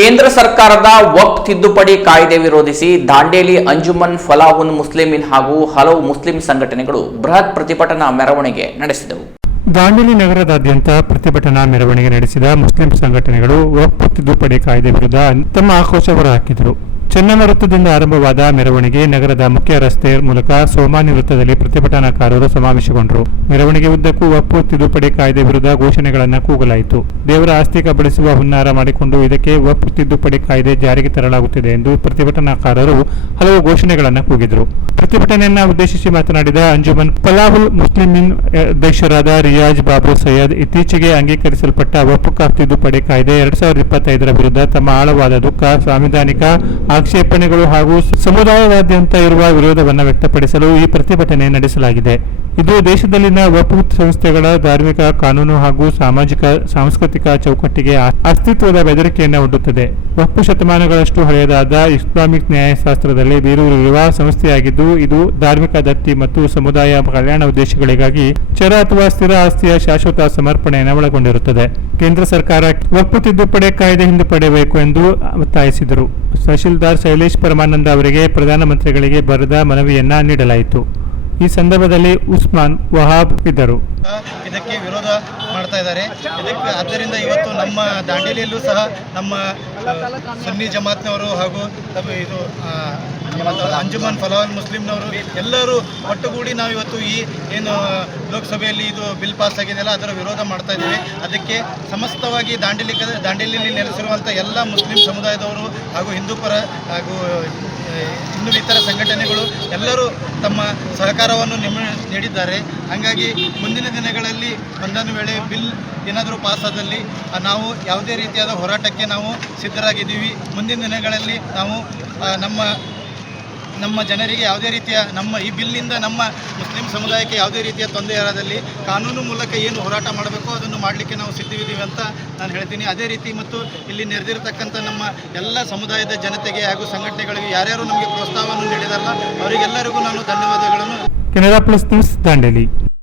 ಕೇಂದ್ರ ಸರ್ಕಾರದ ವಕ್ ತಿದ್ದುಪಡಿ ಕಾಯ್ದೆ ವಿರೋಧಿಸಿ ದಾಂಡೇಲಿ ಅಂಜುಮನ್ ಫಲಾಹುನ್ ಮುಸ್ಲಿಮಿನ್ ಹಾಗೂ ಹಲವು ಮುಸ್ಲಿಂ ಸಂಘಟನೆಗಳು ಬೃಹತ್ ಪ್ರತಿಭಟನಾ ಮೆರವಣಿಗೆ ನಡೆಸಿದವು. ದಾಂಡೇಲಿ ನಗರದಾದ್ಯಂತ ಪ್ರತಿಭಟನಾ ಮೆರವಣಿಗೆ ನಡೆಸಿದ ಮುಸ್ಲಿಂ ಸಂಘಟನೆಗಳು ವಕ್ ತಿದ್ದುಪಡಿ ಕಾಯ್ದೆ ವಿರುದ್ಧ ತಮ್ಮ ಆಕ್ರೋಶ ಹೊರಹಾಕಿದರು. ಚೆನ್ನಮ್ಮ ವೃತ್ತದಿಂದ ಆರಂಭವಾದ ಮೆರವಣಿಗೆ ನಗರದ ಮುಖ್ಯ ರಸ್ತೆ ಮೂಲಕ ಸೋಮಾನಿ ವೃತ್ತದಲ್ಲಿ ಪ್ರತಿಭಟನಾಕಾರರು ಸಮಾವೇಶಗೊಂಡರು. ಮೆರವಣಿಗೆ ಉದ್ದಕ್ಕೂ ಒಪ್ಪು, ತಿದ್ದುಪಡಿ ಕಾಯ್ದೆ ವಿರುದ್ಧ ಘೋಷಣೆಗಳನ್ನು ಕೂಗಲಾಯಿತು. ದೇವರ ಆಸ್ತಿ ಕಬಳಿಸುವ ಹುನ್ನಾರ ಮಾಡಿಕೊಂಡು ಇದಕ್ಕೆ ಒಪ್ಪು, ತಿದ್ದುಪಡಿ ಕಾಯ್ದೆ ಜಾರಿಗೆ ತರಲಾಗುತ್ತಿದೆ ಎಂದು ಪ್ರತಿಭಟನಾಕಾರರು ಹಲವು ಘೋಷಣೆಗಳನ್ನು ಕೂಗಿದರು. ಪ್ರತಿಭಟನೆಯನ್ನು ಉದ್ದೇಶಿಸಿ ಮಾತನಾಡಿದ ಅಂಜುಮನ್, ಪಲಾಹುಲ್ ಮುಸ್ಲಿಮಿನ್ ಅಧ್ಯಕ್ಷರಾದ ರಿಯಾಜ್ ಬಾಬು ಸೈಯದ್ ಇತ್ತೀಚೆಗೆ ಅಂಗೀಕರಿಸಲ್ಪಟ್ಟ ಒಪ್ಪು ತಿದ್ದುಪಡಿ ಕಾಯ್ದೆ ಎರಡ್ ಸಾವಿರದ ಇಪ್ಪತ್ತೈದರ ವಿರುದ್ಧ ತಮ್ಮ ಆಳವಾದ ದುಃಖ, ಸಾಂವಿಧಾನಿಕ ಆಕ್ಷೇಪಣೆಗಳು ಹಾಗೂ ಸಮುದಾಯದಾದ್ಯಂತ ಇರುವ ವಿರೋಧವನ್ನು ವ್ಯಕ್ತಪಡಿಸಲು ಈ ಪ್ರತಿಭಟನೆ ನಡೆಸಲಾಗಿದೆ. ಇದು ದೇಶದಲ್ಲಿನ ವಕ್ಫ್ ಸಂಸ್ಥೆಗಳ ಧಾರ್ಮಿಕ ಕಾನೂನು ಹಾಗೂ ಸಾಮಾಜಿಕ, ಸಾಂಸ್ಕೃತಿಕ ಚೌಕಟ್ಟಿಗೆ ಅಸ್ತಿತ್ವದ ಬೆದರಿಕೆಯನ್ನು ಒಡ್ಡುತ್ತದೆ. ವಕ್ಫ್ ಶತಮಾನಗಳಷ್ಟು ಹಳೆಯದಾದ ಇಸ್ಲಾಮಿಕ್ ನ್ಯಾಯಶಾಸ್ತ್ರದಲ್ಲಿ ಬೀರೂರಿರುವ ಸಂಸ್ಥೆಯಾಗಿದ್ದು, ಇದು ಧಾರ್ಮಿಕ ದತ್ತಿ ಮತ್ತು ಸಮುದಾಯ ಕಲ್ಯಾಣ ಉದ್ದೇಶಗಳಿಗಾಗಿ ಚರ ಅಥವಾ ಸ್ಥಿರ ಆಸ್ತಿಯ ಶಾಶ್ವತ ಸಮರ್ಪಣೆಯನ್ನು ಒಳಗೊಂಡಿರುತ್ತದೆ. ಕೇಂದ್ರ ಸರ್ಕಾರ ಒಪ್ಪು ತಿದ್ದುಪಡಿ ಕಾಯ್ದೆ ಹಿಂದೆ ಪಡೆಯಬೇಕು ಎಂದು ಒತ್ತಾಯಿಸಿದರು. ತಹಶೀಲ್ದಾರ್ ಶೈಲೇಶ್ ಪರಮಾನಂದ ಅವರಿಗೆ ಪ್ರಧಾನಮಂತ್ರಿಗಳಿಗೆ ಬರೆದ ಮನವಿಯನ್ನು ನೀಡಲಾಯಿತು. ಈ ಸಂದರ್ಭದಲ್ಲಿ ಉಸ್ಮಾನ್ ವಹಾಬ್ ಇದ್ದರು. ಇದಕ್ಕೆ ವಿರೋಧ ಮಾಡ್ತಾ ಇದ್ದಾರೆ. ಇದಕ್ಕೆ ಆದ್ದರಿಂದ ಇವತ್ತು ನಮ್ಮ ದಾಂಡೇಲಿಯಲ್ಲೂ ಸಹ ನಮ್ಮ ಸುನ್ನಿ ಜಮಾತ್ನವರು ಹಾಗೂ ಇದು ಅಂಜುಮನ್ ಫಲಾವಲ್ ಮುಸ್ಲಿಮ್ನವರು ಎಲ್ಲರೂ ಒಟ್ಟುಗೂಡಿ ನಾವು ಇವತ್ತು ಈ ಏನು, ಲೋಕಸಭೆಯಲ್ಲಿ ಇದು ಬಿಲ್ ಪಾಸ್ ಆಗಿದೆಯಲ್ಲ, ಅದರ ವಿರೋಧ ಮಾಡ್ತಾ ಇದ್ದೇವೆ. ಅದಕ್ಕೆ ಸಮಸ್ತವಾಗಿ ದಾಂಡೇಲಿ ದಾಂಡೇಲಿಯಲ್ಲಿ ನೆಲೆಸಿರುವಂಥ ಎಲ್ಲ ಮುಸ್ಲಿಂ ಸಮುದಾಯದವರು ಹಾಗೂ ಹಿಂದೂ ಪರ ಹಾಗೂ ಇನ್ನು ಇತರ ಸಂಘಟನೆಗಳು ಎಲ್ಲರೂ ತಮ್ಮ ಸಹಕಾರವನ್ನು ನಿಮ್ ನೀಡಿದ್ದಾರೆ. ಹಾಗಾಗಿ ಮುಂದಿನ ದಿನಗಳಲ್ಲಿ ಒಂದೊಂದು ವೇಳೆ ಬಿಲ್ ಏನಾದರೂ ಪಾಸ್ ಆದಲ್ಲಿ, ನಾವು ಯಾವುದೇ ರೀತಿಯಾದ ಹೋರಾಟಕ್ಕೆ ನಾವು ಸಿದ್ಧರಾಗಿದ್ದೀವಿ. ಮುಂದಿನ ದಿನಗಳಲ್ಲಿ ನಾವು ನಮ್ಮ ನಮ್ಮ ಜನರಿಗೆ ಯಾವುದೇ ರೀತಿಯ ನಮ್ಮ ಈ ಬಿಲ್ನಿಂದ ನಮ್ಮ ಮುಸ್ಲಿಂ ಸಮುದಾಯಕ್ಕೆ ಯಾವುದೇ ರೀತಿಯ ತೊಂದರೆ ಇರೋದಲ್ಲಿ ಕಾನೂನು ಮೂಲಕ ಏನು ಹೋರಾಟ ಮಾಡಬೇಕು ಅದನ್ನು ಮಾಡಲಿಕ್ಕೆ ನಾವು ಸಿದ್ಧವಿದ್ದೀವಿ ಅಂತ ನಾನು ಹೇಳ್ತೀನಿ. ಅದೇ ರೀತಿ ಮತ್ತು ಇಲ್ಲಿ ನೆರೆದಿರತಕ್ಕಂಥ ನಮ್ಮ ಎಲ್ಲ ಸಮುದಾಯದ ಜನತೆಗೆ ಹಾಗೂ ಸಂಘಟನೆಗಳಿಗೆ ಯಾರ್ಯಾರು ನಮಗೆ ಪ್ರೋತ್ಸಾಹವನ್ನು ನೀಡಿದಾರಲ್ಲ, ಅವರಿಗೆಲ್ಲರಿಗೂ ನಾನು ಧನ್ಯವಾದಗಳನ್ನು. Canara plus news Dandeli